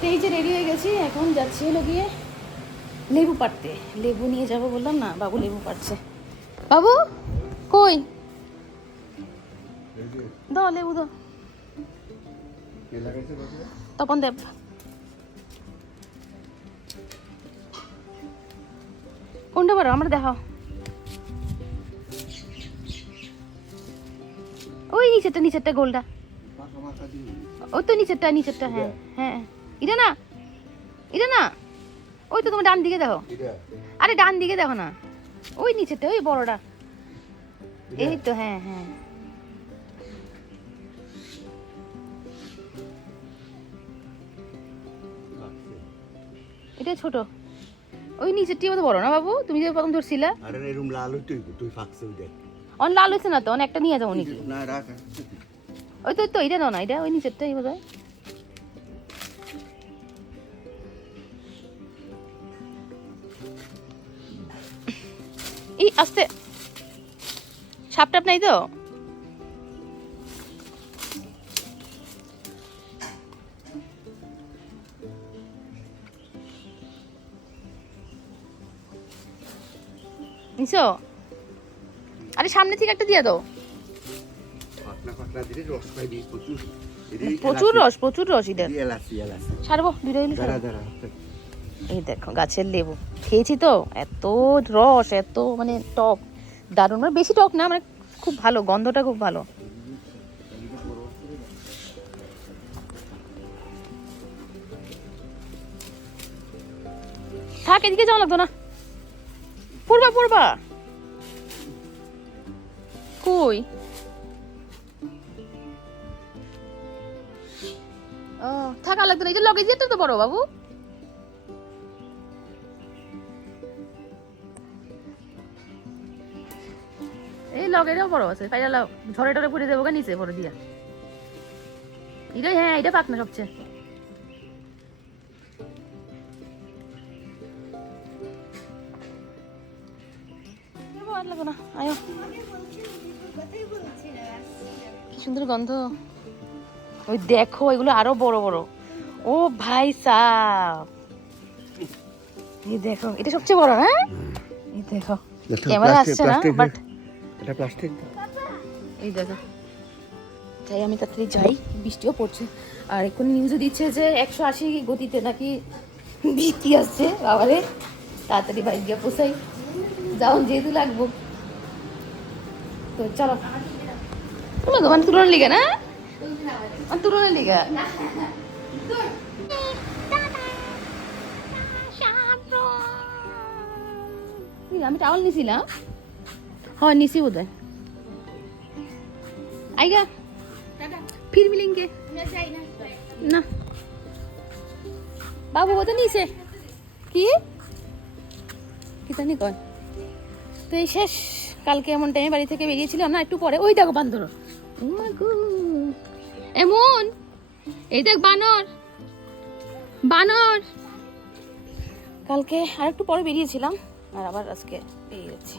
তো এই যে রেডি হয়ে গেছি, এখন যাচ্ছি হলো গিয়ে লেবু পাড়তে। লেবু নিয়ে যাব বললাম, না, বাবু লেবু পাড়ছে। বাবু, কই? দাও, লেবু দাও। তপন দেব। কোনটা পারো? আমরা দেখাও। ওই নিচেরটা নিচেরটা গোলটা। ওই তো নিচেরটা নিচেরটা হ্যাঁ হ্যাঁ। এটা না এটা না ওই তো তোমার ডান দিকে দেখো। আরে ডান দিকে দেখো না ওই নিচেরটা ওই বড়টা। এই তো হ্যাঁ হ্যাঁ। এটা ছোট। ওই নিচেরটি মতো বড় না বাবু? তুমি যে প্রথম ধরছিলা। আরে এরম লাল তুই তুই ফাঁকছে ওই দেখ। অন লাল হয়েছে না তো অনেকটা নিয়ে যাব নাকি? না রাখ। ওই তো তো এটা না এটা ওই নিচেরটাই বোধ এই আস্তে। সাপ টাপ নাই তো? নিছো? আরে সামনে থেকে একটা দিয়ে দাও। প্রচুর। রস প্রচুর রস এলাচি ছাড়বো দুইটা। দাঁড়া এই দেখো, গাছের লেবু। খেয়েছি তো? এত রস, এত মানে টক। দারুণ। মানে বেশি টক না মানে খুব ভালো, গন্ধটা খুব ভালো। থাক, এদিকে যাওয়া লাগতো না। পড়বা পড়বা কই? ও, থাকা লাগতো না। এই যে লগে যেতে তো বড় বাবু। লগেরও বড় আছে। লাও ঝরে টরে দেবো নিচে পড়ে দিয়া। এটাই হ্যাঁ এটা পাক না সবচেয়ে। যাব, আর লাগবে না, আয়ো। কি সুন্দর গন্ধ। ওই দেখো এগুলো আরও বড় বড়। ও ভাই সাহ। এই দেখো এটা সবচেয়ে বড় হ্যাঁ? এই দেখো। ক্যামেরা আসছে না বাট এটা প্লাস্টিক এই দেখো। তাই আমি তাড়াতাড়ি যাই বৃষ্টিও পড়ছে। আর এখন নিউজে দিচ্ছে যে একশো আশি গতিতে নাকি বৃষ্টি আসছে। বাবারে তাড়াতাড়ি বাড়ি গিয়ে পোষাই যাও যেহেতু লাগবো। তো চলো। তোমাকে মানে তুলনার লিগা না? মানে তুলনার লিগা। আমি টাওয়াল নিছিলাম। হ্যাঁ নিছি বোধ হয় আইগা ফির মিলেঙ্গে না বাবু বোধ নিছে কি কি কয় তো এই শেষ কালকে এমন টাইমে বাড়ি থেকে বেরিয়েছিলাম না একটু পরে ওই দেখো বান্দর এমন এই দেখ বানর বানর কালকে আর একটু পরে বেরিয়েছিলাম আর আবার আজকে বেরিয়ে যাচ্ছি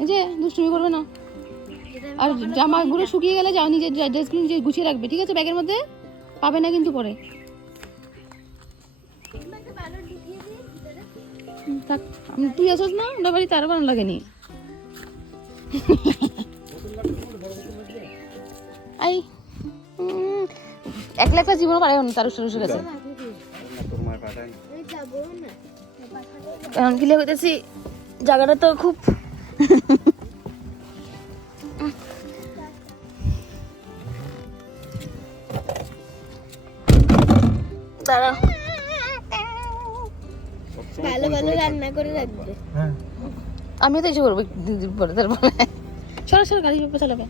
এই যে দুষ্টুমি করবে না। আর জামাগুলো শুকিয়ে গেলে যাও নিজের ড্রেসগুলো নিজে গুছিয়ে রাখবে ঠিক আছে? ব্যাগের মধ্যে? পাবে না কিন্তু পরে। থাক তুই আসোস না ওটা বাড়ি তার বানানো লাগেনি। আই এক লাখ জীবনও পারে না তার শুরু গেছে তোমার কারণ কি হইতেছি? জায়গাটা তো খুব দাঁড়া ভালো ভালো রান্না করে রাখবে। হ্যাঁ। তো এসে করব দিন পরে তারপরে। সরো সরো গাড়ি ব্যাপার চালাবে।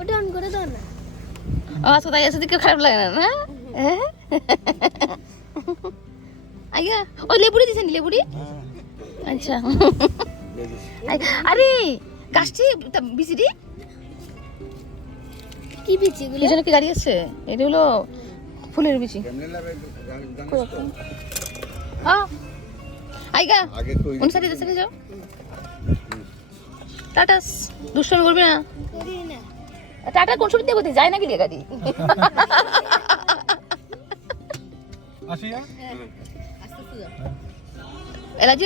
ওটা অন করে দাও না। আচ্ছা তাই আছে দিকে খারাপ লাগে না না? হ্যাঁ? আইয়া ও লেবুড়ি দিছেন লেবুড়ি? আচ্ছা। আই- আরে গাছটি বিচিডি কি বিচিগুলো পিছনে কি গাড়ি আছে? এটা হলো ফুলের বিচি। হ্যাঁ আইগা কোন সাইডে সাইডে যাও। টাটাস দুষ্টামি করবি না। টাটা কোন সময় দিয়ে যায় নাকি রে গাড়ি? আসি হ্যাঁ?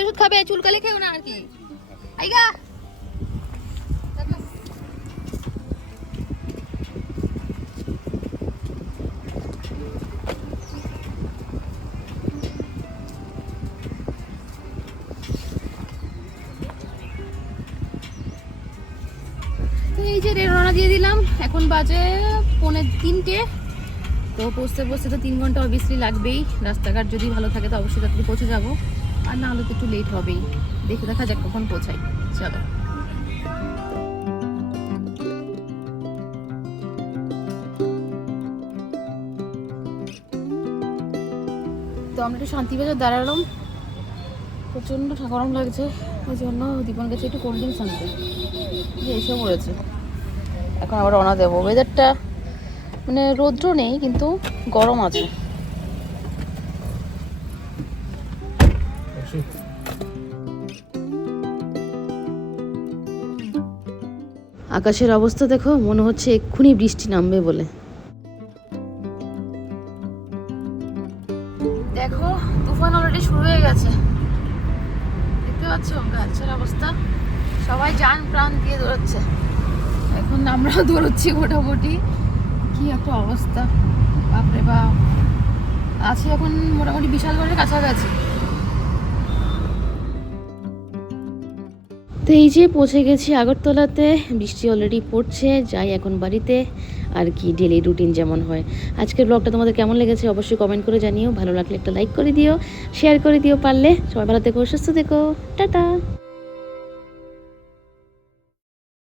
ওষুধ খাবে চুলকালে খেও না আর কি? এই যে রওনা দিয়ে দিলাম। এখন বাজে তিনটে। তো পৌঁছতে পৌঁছতে তো তিন ঘণ্টা অবভিয়াসলি লাগবেই। রাস্তাঘাট যদি ভালো থাকে তো অবশ্যই তাড়াতাড়ি পৌঁছে যাব। আর না হলে তো একটু লেট হবেই। দেখে দেখা যাক কখন পৌঁছাই। চলো। তো আমরা একটু শান্তিবাজার দাঁড়ালাম। প্রচণ্ড গরম লাগছে। ওই জন্য দীপন গেছে একটু কোল্ড ড্রিঙ্কস আনতে এসে পড়েছে। এখন আবার রওনা দেবো। ওয়েদারটা মানে রৌদ্র নেই, কিন্তু গরম আছে। আকাশের অবস্থা দেখো, মনে হচ্ছে এক্ষুনি বৃষ্টি নামবে বলে। দেখো, তুফান অলরেডি শুরু হয়ে গেছে। দেখতে পাচ্ছ গাছের অবস্থা? সবাই যান প্রাণ দিয়ে দৌড়াচ্ছে। এখন আমরা দৌড়চ্ছি মোটামুটি। কি একটা অবস্থা। বাপরে বাপ। আছি এখন মোটামুটি বিশাল বিশালগড়ের কাছাকাছি। তো এই যে পৌঁছে গেছি আগরতলাতে, বৃষ্টি অলরেডি পড়ছে, যাই এখন বাড়িতে, আর কি ডেলি রুটিন যেমন হয়। আজকের ব্লগটা তোমাদের কেমন লেগেছে অবশ্যই কমেন্ট করে জানিও, ভালো লাগলে একটা লাইক করে দিও শেয়ার করে দিও পারলে। সবাই ভালো থেকো, সুস্থ থেকো, টাটা!